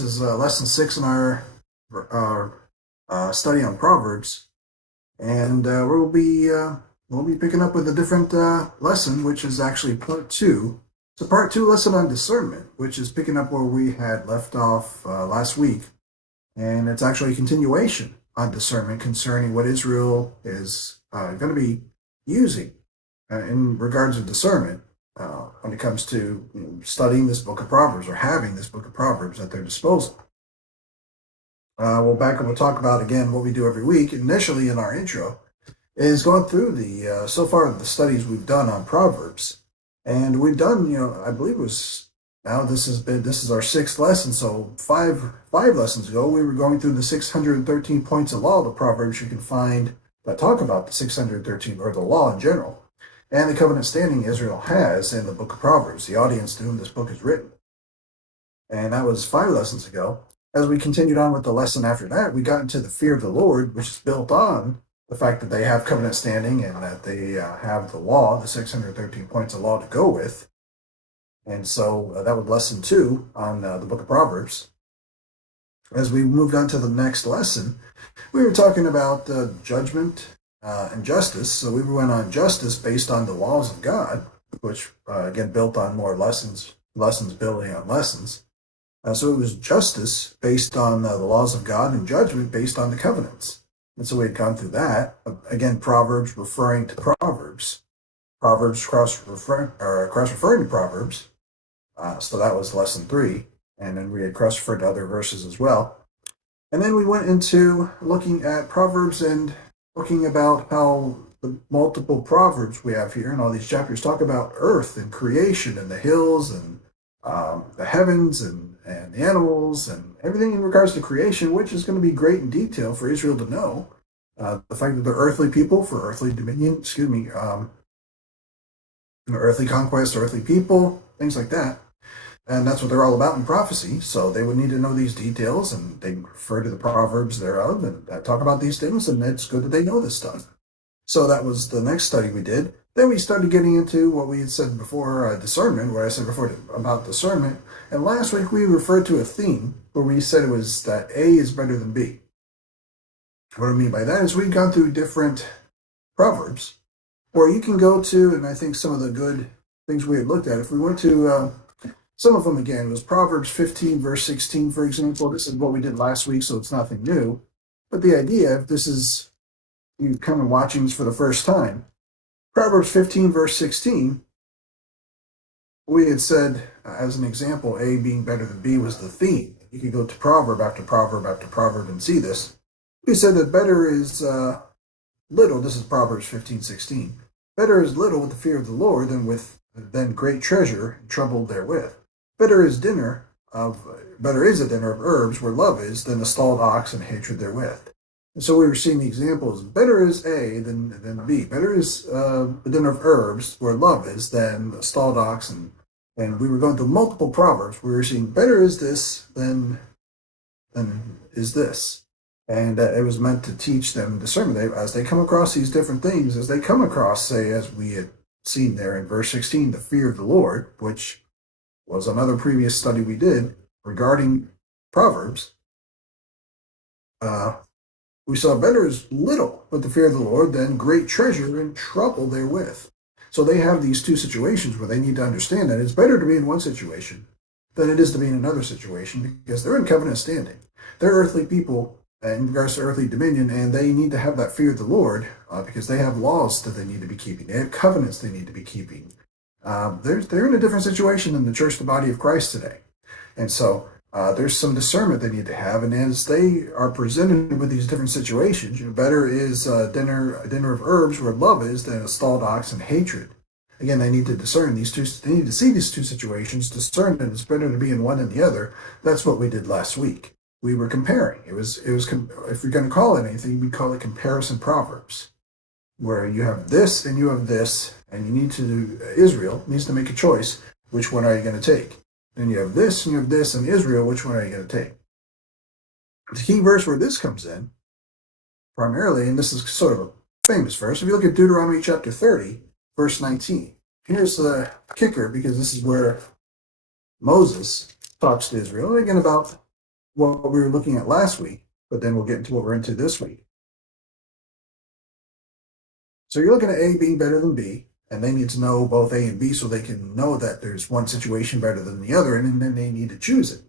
is lesson 6 in our study on Proverbs, and we'll be picking up with a different lesson, which is actually part 2. It's a part 2 lesson on discernment, which is picking up where we had left off last week, and it's actually a continuation on discernment concerning what Israel is going to be using in regards of discernment. When it comes to studying this book of Proverbs or having this book of Proverbs at their disposal. We'll back up and we'll talk about again what we do every week. Initially in our intro is going through the so far the studies we've done on Proverbs, and we've done I believe it was this is our 6th lesson. So five lessons ago we were going through the 613 points of law of the Proverbs you can find that talk about the 613 or the law in general. And the covenant standing Israel has in the book of Proverbs, the audience to whom this book is written. And that was 5 lessons ago. As we continued on with the lesson after that, we got into the fear of the Lord, which is built on the fact that they have covenant standing and that they have the law, the 613 points of law to go with. And so that was lesson 2 on the book of Proverbs. As we moved on to the next lesson, we were talking about judgment and justice. So we went on justice based on the laws of God, which again built on more lessons building on lessons. So it was justice based on the laws of God and judgment based on the covenants. And so we had gone through that. Again, Proverbs referring to Proverbs. Proverbs cross-referring to Proverbs. So that was lesson 3. And then we had cross-referred to other verses as well. And then we went into looking at Proverbs and talking about how the multiple proverbs we have here in all these chapters talk about earth and creation and the hills and the heavens and the animals and everything in regards to creation, which is going to be great in detail for Israel to know. The fact that they're earthly people for earthly dominion, earthly conquest, earthly people, things like that. And that's what they're all about in prophecy. So they would need to know these details, and they refer to the Proverbs thereof and talk about these things, and it's good that they know this stuff. So that was the next study we did. Then we started getting into what we had said before, discernment, what I said before about discernment. And last week we referred to a theme where we said it was that A is better than B. What I mean by that is we've gone through different Proverbs, or you can go to, and I think some of the good things we had looked at, if we went to some of them again, it was Proverbs 15, verse 16, for example. This is what we did last week, so it's nothing new. But the idea, if this is you come and watching this for the first time, Proverbs 15, verse 16, we had said, as an example, A being better than B was the theme. You could go to proverb after proverb after proverb and see this. We said that better is little. This is Proverbs 15, 16. Better is little with the fear of the Lord than great treasure and trouble therewith. Better is a dinner of herbs where love is than a stalled ox and hatred therewith. And so we were seeing the examples. Better is A than B. Better is a dinner of herbs where love is than a stalled ox. And we were going through multiple proverbs. We were seeing better is this than is this. And it was meant to teach them discernment. As they come across these different things, as they come across, say, as we had seen there in verse 16, the fear of the Lord, which was another previous study we did regarding Proverbs. We saw better is little with the fear of the Lord than great treasure and trouble therewith. So they have these two situations where they need to understand that it's better to be in one situation than it is to be in another situation, because they're in covenant standing. They're earthly people in regards to earthly dominion, and they need to have that fear of the Lord because they have laws that they need to be keeping. They have covenants they need to be keeping. They're in a different situation than the church, the body of Christ today. And so there's some discernment they need to have. And as they are presented with these different situations, better is a dinner of herbs where love is than a stalled ox and hatred. Again, they need to discern these two. They need to see these two situations, discern that it's better to be in one than the other. That's what we did last week. We were comparing. It was if you're going to call it anything, we call it comparison proverbs, where you have this and you have this, and Israel needs to make a choice. Which one are you going to take? Then you have this and you have this, and Israel, which one are you going to take? The key verse where this comes in, primarily, and this is sort of a famous verse, if you look at Deuteronomy chapter 30, verse 19, here's the kicker, because this is where Moses talks to Israel, again, about what we were looking at last week, but then we'll get into what we're into this week. So you're looking at A being better than B, and they need to know both A and B so they can know that there's one situation better than the other, and then they need to choose it.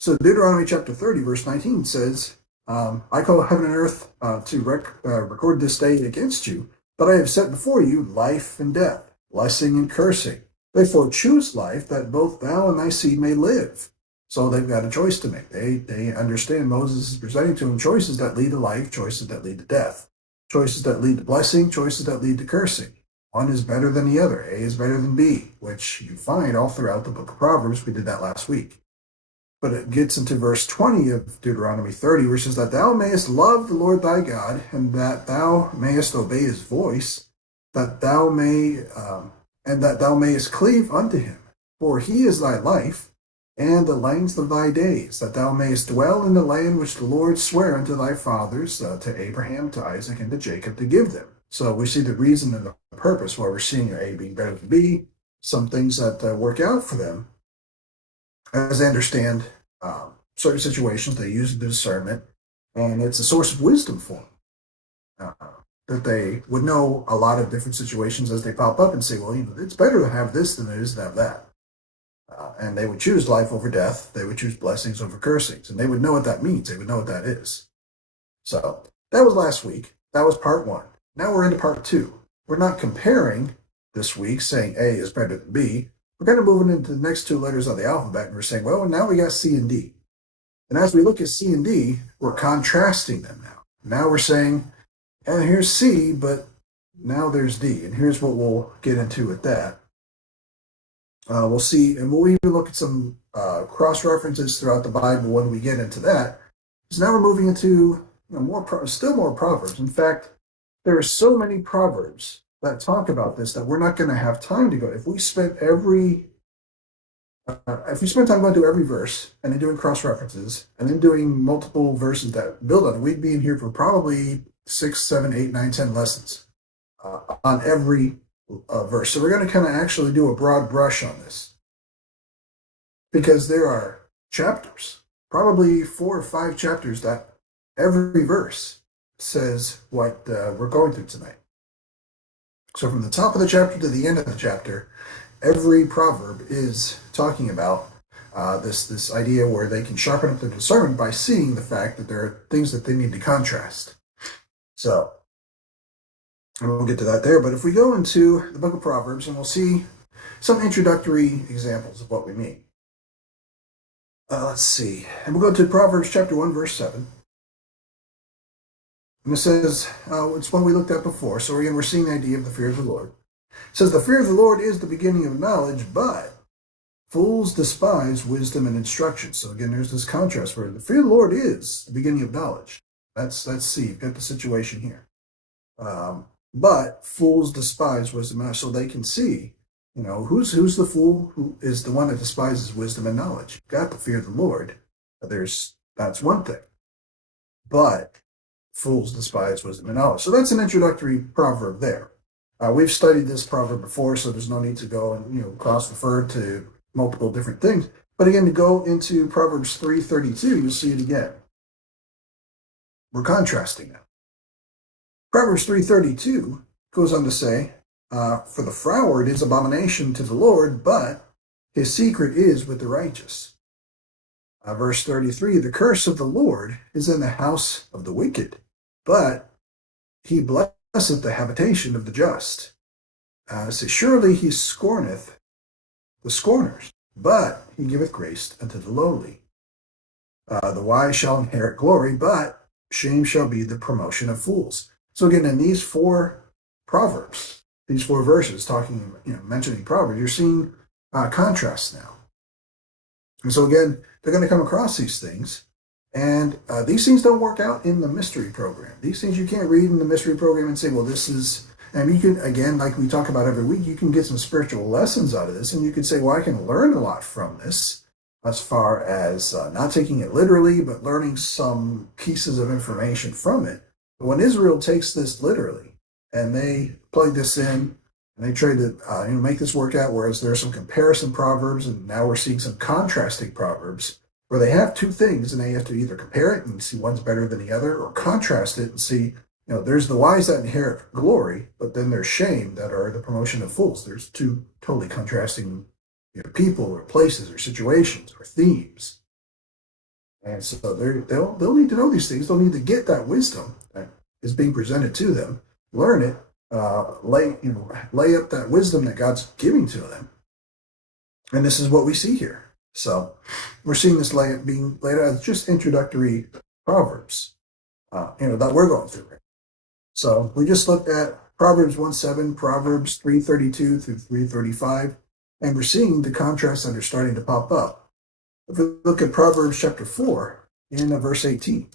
So Deuteronomy chapter 30, verse 19 says, I call heaven and earth to record this day against you, but I have set before you life and death, blessing and cursing. Therefore choose life, that both thou and thy seed may live. So they've got a choice to make. They understand Moses is presenting to them choices that lead to life, choices that lead to death, choices that lead to blessing, choices that lead to cursing. One is better than the other. A is better than B, which you find all throughout the book of Proverbs. We did that last week. But it gets into verse 20 of Deuteronomy 30, which says that thou mayest love the Lord thy God, and that thou mayest obey his voice, that thou mayest cleave unto him. For he is thy life, and the length of thy days, that thou mayest dwell in the land which the Lord sware unto thy fathers, to Abraham, to Isaac, and to Jacob, to give them. So we see the reason and the purpose why we're seeing A being better than B, some things that work out for them. As they understand certain situations, they use the discernment, and it's a source of wisdom for them. That they would know a lot of different situations as they pop up and say, well, it's better to have this than it is to have that. And they would choose life over death. They would choose blessings over cursings. And they would know what that means. They would know what that is. So that was last week. That was part one. Now we're into part two. We're not comparing this week, saying A is better than B. We're kind of moving into the next two letters of the alphabet, and we're saying, well, now we got C and D. And as we look at C and D, we're contrasting them now. Now we're saying, and here's C, but now there's D. And here's what we'll get into with that. We'll see, and we'll even look at some cross-references throughout the Bible when we get into that. So now we're moving into still more Proverbs. In fact, there are so many Proverbs that talk about this that we're not going to have time to go. If we spent time going through every verse and then doing cross references and then doing multiple verses that build on it, we'd be in here for probably 6, 7, 8, 9, 10 lessons on every verse. So we're going to kind of actually do a broad brush on this because there are chapters, probably 4 or 5 chapters that every verse says what we're going through tonight. So from the top of the chapter to the end of the chapter, every proverb is talking about this idea where they can sharpen up their discernment by seeing the fact that there are things that they need to contrast. So, and we'll get to that there. But if we go into the book of Proverbs, and we'll see some introductory examples of what we mean. Let's see. And we'll go to Proverbs chapter 1, verse 7. And it says, it's one we looked at before. So again, we're seeing the idea of the fear of the Lord. It says, the fear of the Lord is the beginning of knowledge, but fools despise wisdom and instruction. So again, there's this contrast where the fear of the Lord is the beginning of knowledge. Let's see. You've got the situation here. But fools despise wisdom and knowledge. So they can see, who's the fool who is the one that despises wisdom and knowledge. You've got the fear of the Lord. That's one thing. But fools despise wisdom and knowledge. So that's an introductory proverb there. We've studied this proverb before, so there's no need to go and cross-refer to multiple different things. But again, to go into Proverbs 3:32, you'll see it again. We're contrasting now. Proverbs 3:32 goes on to say, for the froward is abomination to the Lord, but his secret is with the righteous. Verse 33, the curse of the Lord is in the house of the wicked, but he blesseth the habitation of the just. Surely he scorneth the scorners, but he giveth grace unto the lowly. The wise shall inherit glory, but shame shall be the promotion of fools. So again, in these 4 proverbs, these 4 verses mentioning Proverbs, you're seeing contrasts now. And so again, they're going to come across these things, and these things don't work out in the mystery program. These things you can't read in the mystery program and say, well, this is, and you can, again, like we talk about every week, you can get some spiritual lessons out of this, and you can say, well, I can learn a lot from this, as far as not taking it literally, but learning some pieces of information from it. But when Israel takes this literally, and they plug this in, and they try to make this work out, whereas there are some comparison proverbs, and now we're seeing some contrasting proverbs, where they have two things and they have to either compare it and see one's better than the other, or contrast it and see, there's the wise that inherit glory, but then there's shame that are the promotion of fools. There's two totally contrasting people or places or situations or themes. And so they'll need to know these things. They'll need to get that wisdom that is being presented to them, learn it, lay up that wisdom that God's giving to them. And this is what we see here. So we're seeing this being laid out as just introductory Proverbs, that we're going through. So we just looked at Proverbs 1:7, Proverbs 3:32 through 3:35, and we're seeing the contrasts that are starting to pop up. If we look at Proverbs chapter 4 in verse 18,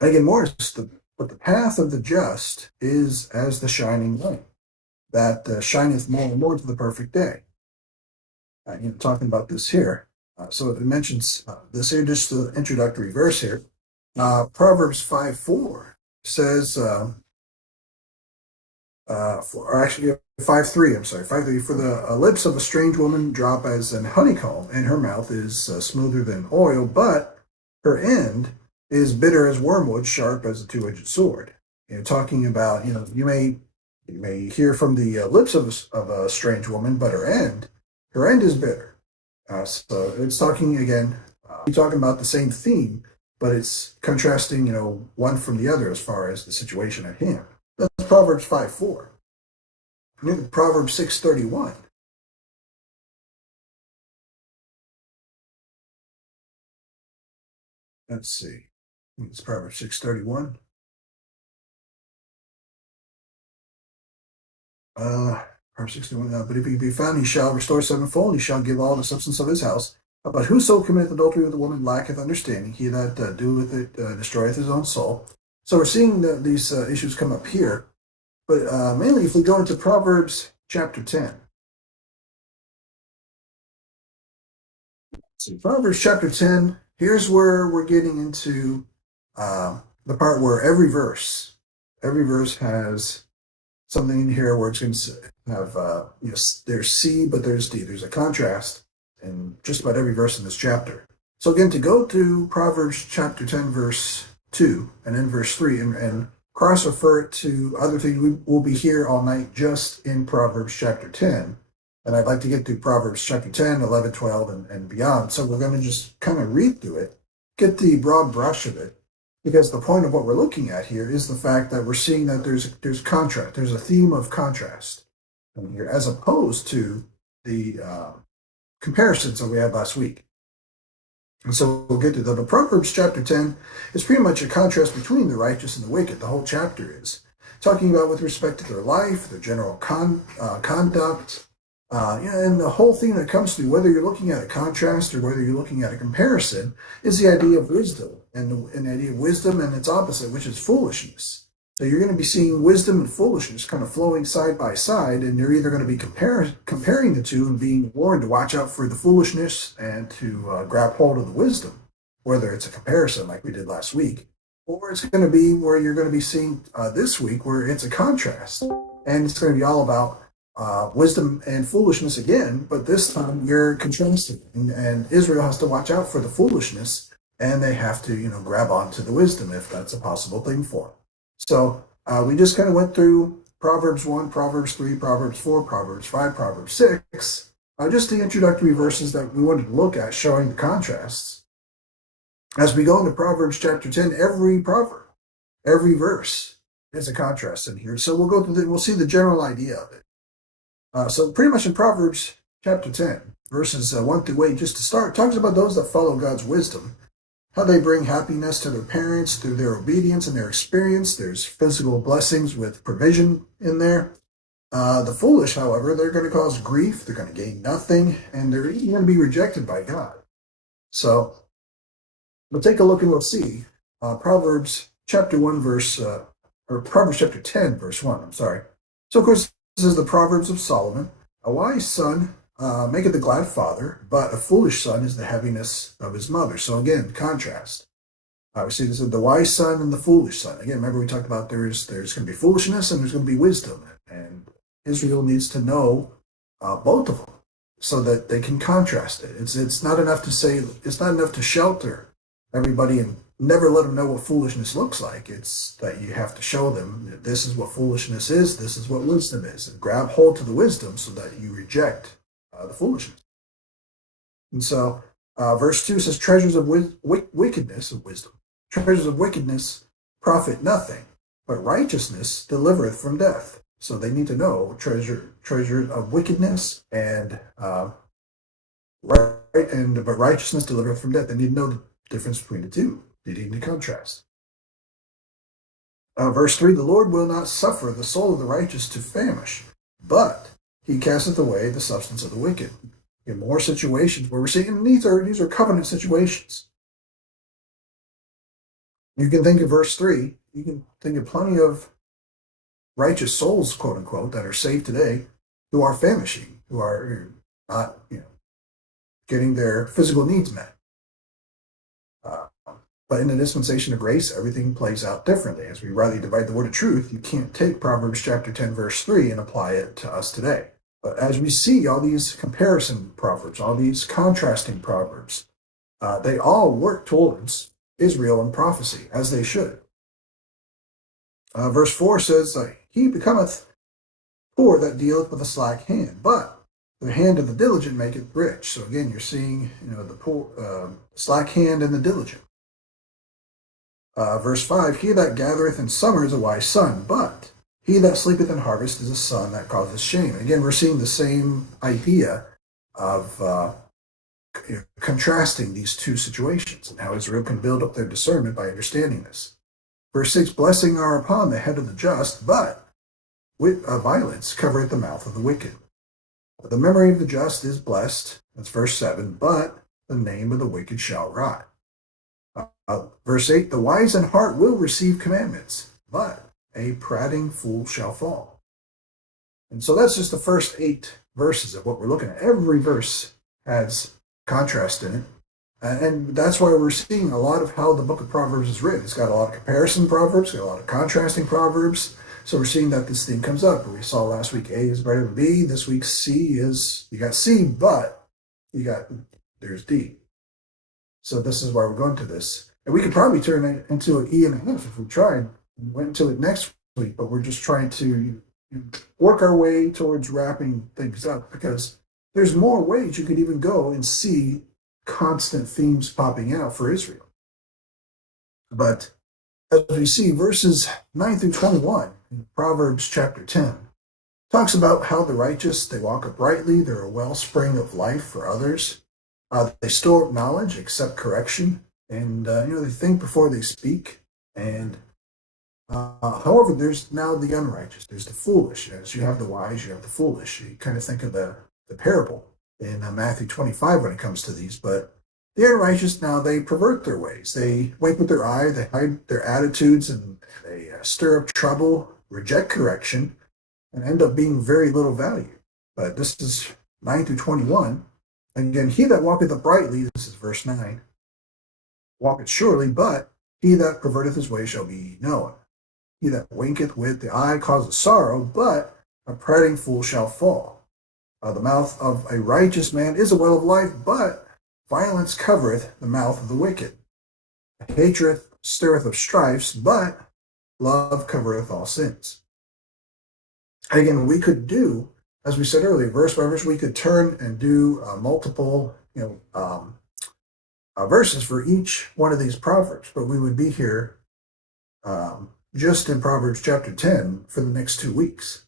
again, more but the path of the just is as the shining light that shineth more and more to the perfect day. Talking about this here. So it mentions this here, just the introductory verse here. Proverbs 5:4 says, or actually 5:3, I'm sorry, 5:3, for the lips of a strange woman drop as an honeycomb, and her mouth is smoother than oil, but her end is bitter as wormwood, sharp as a two-edged sword. Talking about, you may hear from the lips of a strange woman, but her end is bitter. So it's talking again, we're talking about the same theme, but it's contrasting, one from the other as far as the situation at hand. That's Proverbs 5:4. Proverbs 6:31. Let's see. It's Proverbs 6:31. Proverbs 6:31. But if he be found, he shall restore sevenfold. He shall give all the substance of his house. But whoso committeth adultery with a woman lacketh understanding. He that doeth it destroyeth his own soul. So we're seeing these issues come up here. But mainly, if we go into Proverbs chapter 10. So Proverbs chapter 10, here's where we're getting into the part where every verse has something in here where it's going to have, there's C, but there's D. There's a contrast in just about every verse in this chapter. So again, to go to Proverbs chapter 10, verse 2, and then verse 3, and cross-refer it to other things, we will be here all night just in Proverbs chapter 10. And I'd like to get through Proverbs chapter 10, 11, 12, and beyond. So we're going to just kind of read through it, get the broad brush of it, because the point of what we're looking at here is the fact that we're seeing that there's contrast. There's a theme of contrast in here, as opposed to the comparisons that we had last week. And so we'll get to that. But Proverbs chapter 10 is pretty much a contrast between the righteous and the wicked. The whole chapter is talking about with respect to their life, their general conduct, and the whole thing that comes through, whether you're looking at a contrast or whether you're looking at a comparison, is the idea of wisdom, and the idea of wisdom and its opposite, which is foolishness. So you're going to be seeing wisdom and foolishness kind of flowing side by side, and you're either going to be comparing the two and being warned to watch out for the foolishness and to grab hold of the wisdom, whether it's a comparison like we did last week, or it's going to be where you're going to be seeing this week where it's a contrast, and it's going to be all about wisdom and foolishness again, but this time you're contrasting, and Israel has to watch out for the foolishness, and they have to, grab onto the wisdom if that's a possible thing for them. So we just kind of went through Proverbs 1, Proverbs 3, Proverbs 4, Proverbs 5, Proverbs 6, just the introductory verses that we wanted to look at showing the contrasts. As we go into Proverbs chapter 10, every proverb, every verse is a contrast in here. So we'll go through we'll see the general idea of it. So pretty much in Proverbs chapter 10, verses 1 through 8, just to start, talks about those that follow God's wisdom, how they bring happiness to their parents through their obedience and their experience. There's physical blessings with provision in there. The foolish, however, they're going to cause grief, they're going to gain nothing, and they're even going to be rejected by God. So we'll take a look and we'll see Proverbs chapter 1 verse, or Proverbs chapter 10 verse 1, I'm sorry. So of course, this is the Proverbs of Solomon. A wise son maketh a glad father, but a foolish son is the heaviness of his mother. So again, contrast. We see this is the wise son and the foolish son. Again, remember we talked about there's going to be foolishness and there's going to be wisdom. And Israel needs to know both of them. so that they can contrast it. It's not enough to say, it's not enough to shelter everybody and never let them know what foolishness looks like. It's that you have to show them that this is what foolishness is, this is what wisdom is, and grab hold to the wisdom so that you reject the foolishness. And so, verse 2 says, treasures of wickedness, of wisdom, treasures of wickedness profit nothing, but righteousness delivereth from death. So they need to know treasures of wickedness and but righteousness delivereth from death. They need to know the difference between the two. They need to contrast. Verse 3, the Lord will not suffer the soul of the righteous to famish, but he casteth away the substance of the wicked. In more situations where we're seeing, these are covenant situations. You can think of verse 3, you can think of plenty of righteous souls, quote unquote, that are saved today who are famishing, who are not, getting their physical needs met. But in the dispensation of grace, everything plays out differently. As we rightly divide the word of truth, you can't take Proverbs chapter 10, verse 3 and apply it to us today. But as we see all these comparison proverbs, all these contrasting proverbs, they all work towards Israel and prophecy, as they should. Verse 4 says, he becometh poor that dealeth with a slack hand, but the hand of the diligent maketh rich. So again, you're seeing the poor, slack hand and the diligent. Verse 5, he that gathereth in summer is a wise son, but he that sleepeth in harvest is a son that causeth shame. And again, we're seeing the same idea of contrasting these two situations and how Israel can build up their discernment by understanding this. Verse 6, blessing are upon the head of the just, but with violence covereth the mouth of the wicked. The memory of the just is blessed, that's verse 7, but the name of the wicked shall rot. Verse 8, the wise in heart will receive commandments, but a prating fool shall fall. And so that's just the first 8 verses of what we're looking at. Every verse has contrast in it. And that's why we're seeing a lot of how the book of Proverbs is written. It's got a lot of comparison proverbs, got a lot of contrasting proverbs. So we're seeing that this theme comes up. We saw last week A is better than B. This week C is, you got C, but there's D. So this is why we're going to this. And we could probably turn it into an E and a half if we tried and went into it next week, but we're just trying to work our way towards wrapping things up because there's more ways you could even go and see constant themes popping out for Israel. But as we see, verses 9 through 21 in Proverbs chapter 10 talks about how the righteous, they walk uprightly, they're a wellspring of life for others. They store up knowledge, accept correction, and they think before they speak. And however, there's now the unrighteous, there's the foolish. As you have the wise, you have the foolish. You kind of think of the parable in Matthew 25 when it comes to these. But the unrighteous now, they pervert their ways. They wink with their eye, they hide their attitudes, and they stir up trouble, reject correction, and end up being very little value. But this is 9 through 21. Again, he that walketh uprightly, this is verse 9, walketh surely, but he that perverteth his way shall be known. He that winketh with the eye causeth sorrow, but a prating fool shall fall. The mouth of a righteous man is a well of life, but violence covereth the mouth of the wicked. Hatred stirreth up strifes, but love covereth all sins. Again, we could do, as we said earlier, verse by verse, we could turn and do multiple, verses for each one of these proverbs, but we would be here just in Proverbs chapter 10 for the next 2 weeks.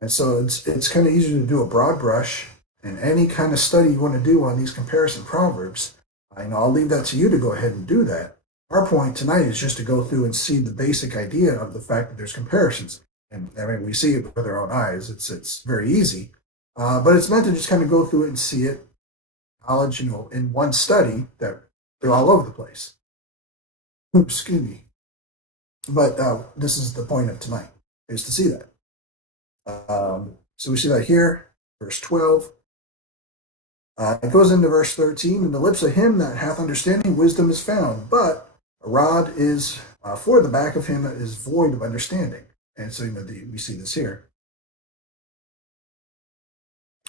And so it's kind of easier to do a broad brush, and any kind of study you want to do on these comparison proverbs, I'll leave that to you to go ahead and do that. Our point tonight is just to go through and see the basic idea of the fact that there's comparisons. And we see it with our own eyes. It's very easy, but it's meant to just kind of go through it and see it, knowledge, in one study that they're all over the place. Excuse me. But this is the point of tonight, is to see that. So we see that here, verse 12. It goes into verse 13. In the lips of him that hath understanding, wisdom is found, but a rod is for the back of him that is void of understanding. And so we see this here.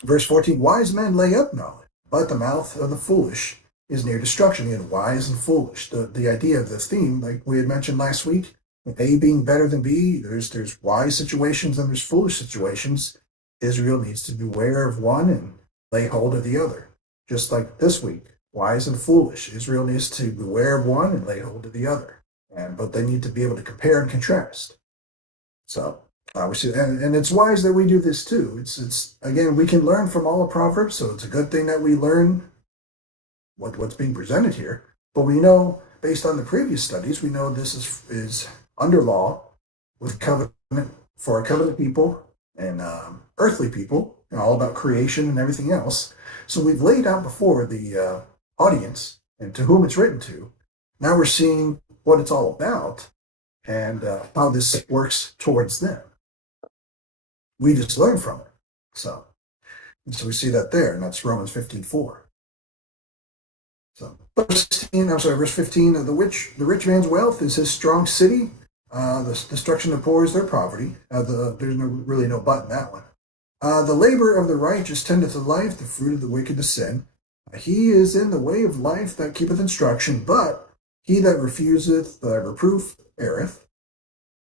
Verse 14, wise men lay up knowledge, but the mouth of the foolish is near destruction. Again, wise and foolish. The idea of the theme, like we had mentioned last week, A being better than B, there's wise situations and there's foolish situations. Israel needs to beware of one and lay hold of the other. Just like this week, wise and foolish. Israel needs to beware of one and lay hold of the other. But they need to be able to compare and contrast. So we see, and it's wise that we do this too. It's again, we can learn from all of Proverbs, so it's a good thing that we learn what's being presented here. But we know, based on the previous studies, we know this is under law with covenant for a covenant people and earthly people, and all about creation and everything else. So we've laid out before the audience and to whom it's written to. Now we're seeing what it's all about and how this works towards them. We just learn from it. So we see that there, and that's Romans 15:4. So verse 15, the rich man's wealth is his strong city. The destruction of the poor is their poverty. There's really no but in that one. The labor of the righteous tendeth to life, the fruit of the wicked to sin. He is in the way of life that keepeth instruction, but he that refuseth reproof erreth.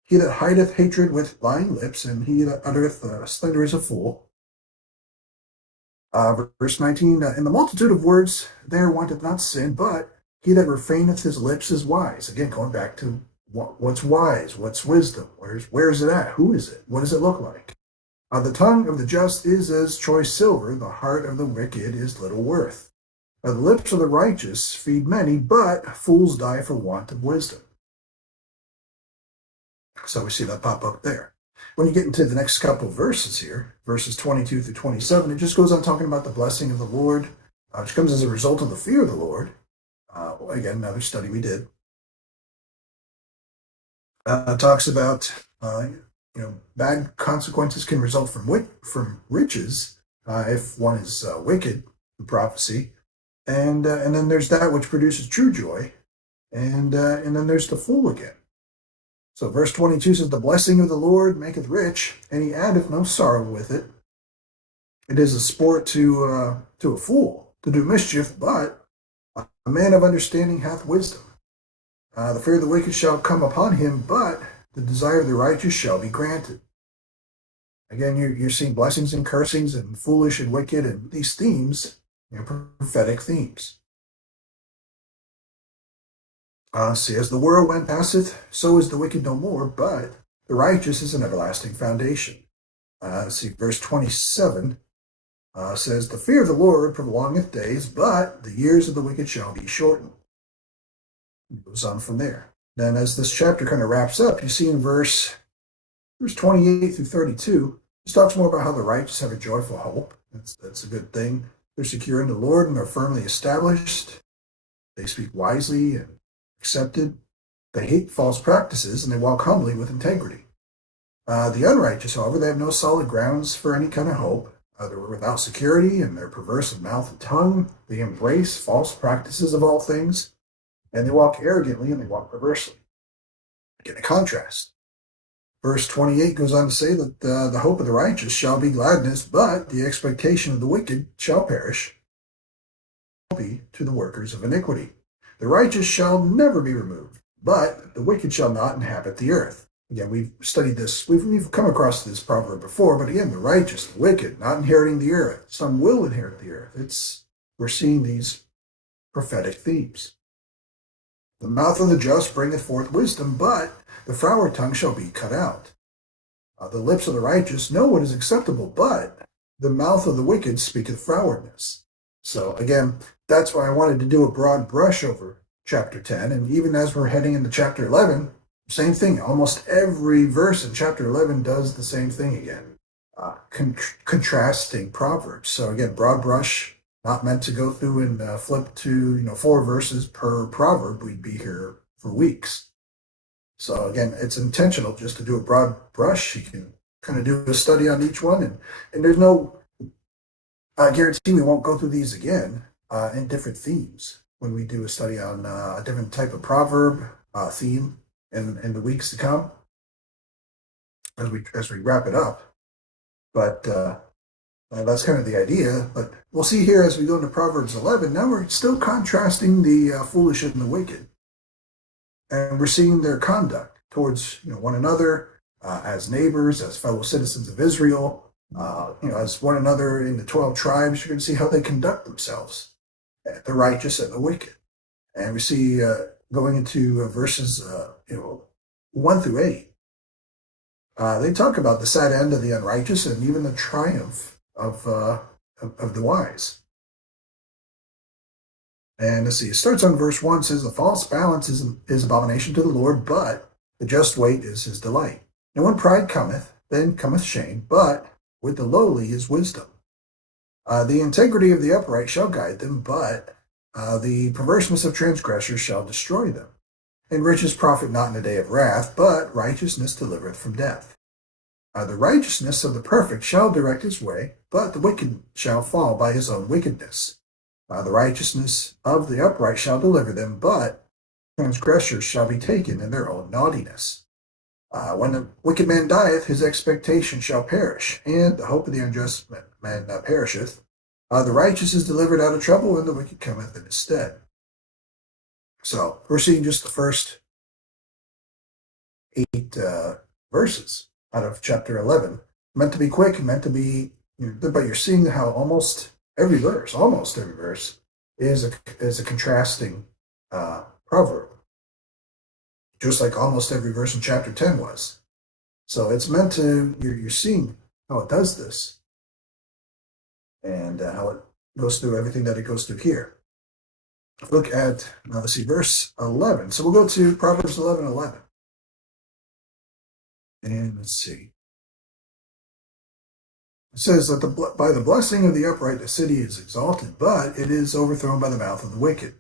He that hideth hatred with lying lips, and he that uttereth slander is a fool. Verse 19, in the multitude of words there wanteth not sin, but he that refraineth his lips is wise. Again, going back to what's wise, what's wisdom, where is it at, who is it, what does it look like? The tongue of the just is as choice silver, the heart of the wicked is little worth. The lips of the righteous feed many, but fools die for want of wisdom. So we see that pop up there. When you get into the next couple of verses here, verses 22 through 27, it just goes on talking about the blessing of the Lord, which comes as a result of the fear of the Lord. Again, another study we did. Talks about bad consequences can result from riches if one is wicked in prophecy, and then there's that which produces true joy, and then there's the fool again. So verse 22 says, the blessing of the Lord maketh rich, and he addeth no sorrow with it. It is a sport to a fool to do mischief, but a man of understanding hath wisdom. The fear of the wicked shall come upon him, but the desire of the righteous shall be granted. Again, you're seeing blessings and cursings and foolish and wicked, and these themes, prophetic themes. See, as the whirlwind passeth, so is the wicked no more, but the righteous is an everlasting foundation. See, verse 27 says, the fear of the Lord prolongeth days, but the years of the wicked shall be shortened. It goes on from there. Then as this chapter kind of wraps up, you see in verse 28 through 32, it talks more about how the righteous have a joyful hope. That's a good thing. They're secure in the Lord and they're firmly established. They speak wisely and accepted. They hate false practices and they walk humbly with integrity. The unrighteous, however, they have no solid grounds for any kind of hope. They're without security and they're perverse of mouth and tongue. They embrace false practices of all things, and they walk arrogantly and they walk perversely. Again, a contrast. Verse 28 goes on to say that the hope of the righteous shall be gladness, but the expectation of the wicked shall perish. Be to the workers of iniquity. The righteous shall never be removed, but the wicked shall not inhabit the earth. Again, we've studied this. We've come across this proverb before, but again, the righteous, the wicked, not inheriting the earth. Some will inherit the earth. We're seeing these prophetic themes. The mouth of the just bringeth forth wisdom, but the froward tongue shall be cut out. The lips of the righteous know what is acceptable, but the mouth of the wicked speaketh frowardness. So again, that's why I wanted to do a broad brush over chapter 10. And even as we're heading into chapter 11, same thing. Almost every verse in chapter 11 does the same thing again. Contrasting Proverbs. So again, broad brush, not meant to go through and flip to 4 verses per proverb. We'd be here for weeks. So again, it's intentional just to do a broad brush. You can kind of do a study on each one, and there's no guarantee we won't go through these again in different themes when we do a study on a different type of proverb theme in the weeks to come as we wrap it up. But That's kind of the idea, but we'll see here as we go into Proverbs 11. Now we're still contrasting the foolish and the wicked, and we're seeing their conduct towards one another, as neighbors, as fellow citizens of Israel, as one another in the 12 tribes. You're going to see how they conduct themselves, the righteous and the wicked. And we see going into verses 1 through 8. They talk about the sad end of the unrighteous and even the triumph of the wise. And let's see, it starts on verse 1, says, the false balance is abomination to the Lord, but the just weight is his delight. And when pride cometh, then cometh shame, but with the lowly is wisdom. The integrity of the upright shall guide them, but the perverseness of transgressors shall destroy them. And riches profit not in the day of wrath, but righteousness delivereth from death. The righteousness of the perfect shall direct his way, but the wicked shall fall by his own wickedness. The righteousness of the upright shall deliver them, but transgressors shall be taken in their own naughtiness. When the wicked man dieth, his expectation shall perish, and the hope of the unjust man perisheth. The righteous is delivered out of trouble, and the wicked cometh in his stead. So we're seeing just the first 8 verses out of chapter 11. Meant to be quick, meant to be, but you're seeing how almost every verse is a contrasting proverb, just like almost every verse in chapter 10 was. So it's meant to, you're seeing how it does this, and how it goes through everything that it goes through here. Look at, now let's see, verse 11. So we'll go to Proverbs 11:11. And let's see. It says that by the blessing of the upright the city is exalted, but it is overthrown by the mouth of the wicked.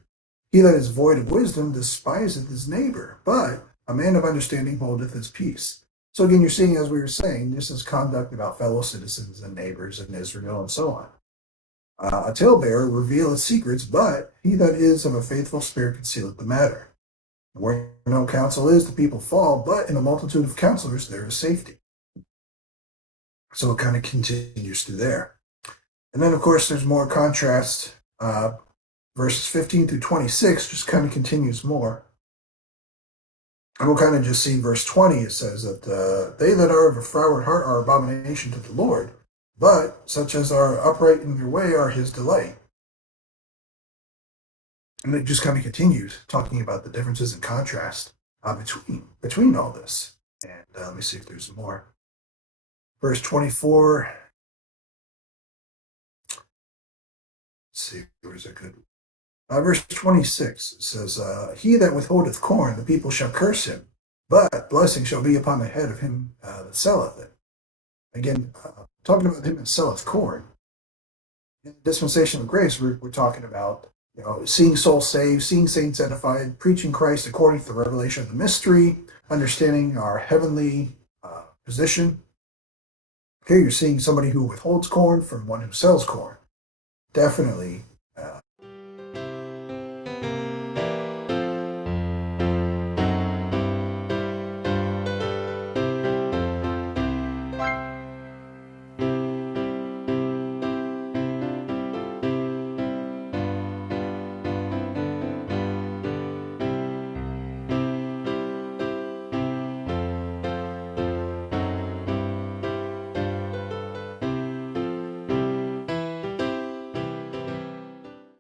He that is void of wisdom despiseth his neighbor, but a man of understanding holdeth his peace. So again, you're seeing, as we were saying, this is conduct about fellow citizens and neighbors in Israel and so on. A talebearer revealeth secrets, but he that is of a faithful spirit concealeth the matter. Where no counsel is, the people fall, but in a multitude of counselors there is safety. So it kind of continues through there. And then, of course, there's more contrast. Verses 15 through 26 just kind of continues more. And we'll kind of just see verse 20. It says that they that are of a froward heart are abomination to the Lord, but such as are upright in their way are his delight. And it just kind of continues talking about the differences and contrast between all this. And let me see if there's more. Verse 24. Let's see, where's that good? Verse 26 it says, he that withholdeth corn, the people shall curse him, but blessing shall be upon the head of him that selleth it. Again, talking about him that selleth corn. In Dispensational grace, we're talking about seeing souls saved, seeing saints edified, preaching Christ according to the revelation of the mystery, understanding our heavenly position. Okay, you're seeing somebody who withholds corn from one who sells corn. Definitely